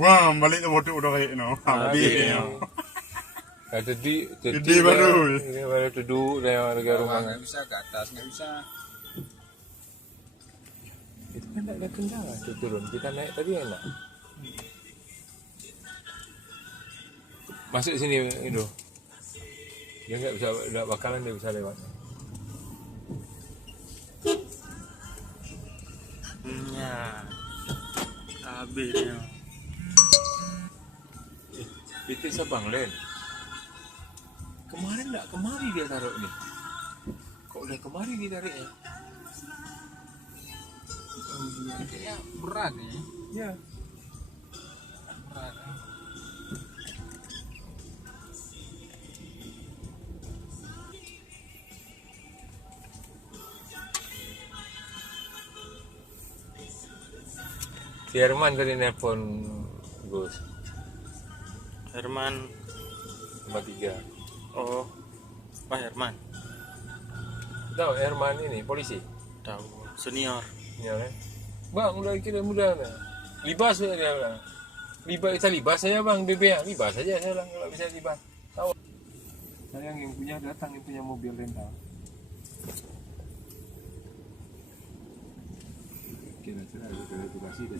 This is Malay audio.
Wah, balik tu bodoh udah kayak no. Habis. Jadi baru. Ini baru duduk dalam rumah. Nggak bisa ke atas, nggak bisa. Itu kan tak ada kendala tu turun. Kita naik tadi enak. Masuk sini itu. Dia nggak bisa, nggak bakalan dia bisa lewat. Ya. Habis ya. Itu Sabang Len. Kemarin nggak kemari dia taruh ni. Kok udah kemari dia tarik ya? Kayaknya berat nih. Ya. Berat. Si Herman tadi nelpon Gus. Herman. 53. Oh. Pak Herman. Tahu Herman ini polisi. Tahu. Senior. Ya kan? Bang, udah kira mudah dah. Libas dia bilang. Libas kita libas saja bang, BB. Libas saja saya bilang kalau bisa libas. Tahu. Saya yang punya datang, yang punya mobil rental. Kira-kira ada edukasi deh.